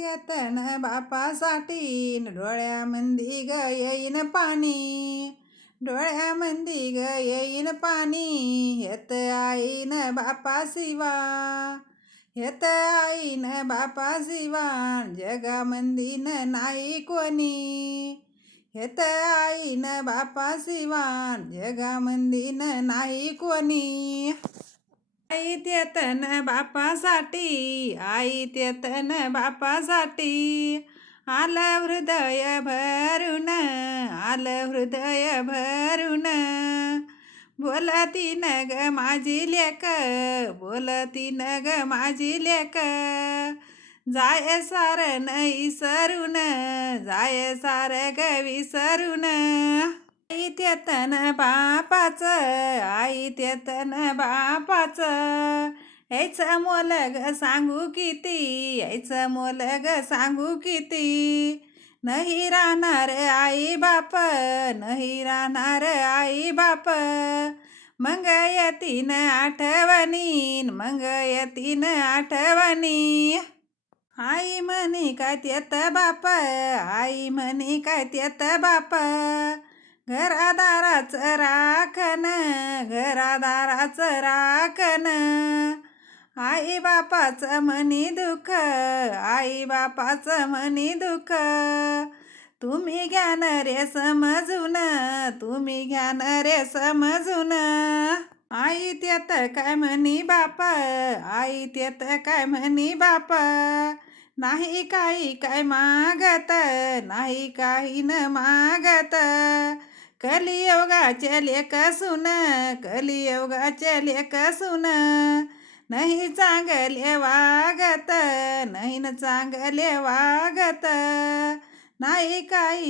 त्यातन बापासाठी डोळ्यामंदी ग येईन पाणी, डोळ्यामंदी ग येईन पाणी, हेत आईन बापा शिवा, हेत आईन बापा शिवा, जगामंदीन नाही कोणी, हेत आईन बापा शिवा, जगामंदीन नाही कोणी. आई तेतन बापासाठी, आई तेतन बापासाठी, आलं हृदय भरून, आलं हृदय भरून, बोलती न ग माझी लेक, बोलती न ग माझी लेक, जाय सार नाही सरून, जाय सार ग विसरून. आई तेतन बापाच, आई तेतन बापाच, यायचं मोल ग सांगू किती, यायचं मोल ग सांगू किती, नाही राहणार आई बाप, नाही राहणार आई बाप, मग येतीन आठवणीन, मग येतीन आठवणी. आई म्हणे काय तेत बाप, आई म्हणे काय तेत बाप, घरादाराचं राखण, घरादाराचं राखण, आई बापाचं म्हणी दुःख, आई बापाचं म्हणी दुःख, तुम्ही घ्या न रे समजून, तुम्ही घ्या न रे समजून. आई त्यात काय म्हणी बाप, आई त्यात काय म्हणी बाप, नाही काही काय मागत, नाही काही न मागत, कलियुगाचे लेक सुन, कलियुगाचे लेक सुन, नाही चांगले वागत, नाही न चांगले वागत, नाही काही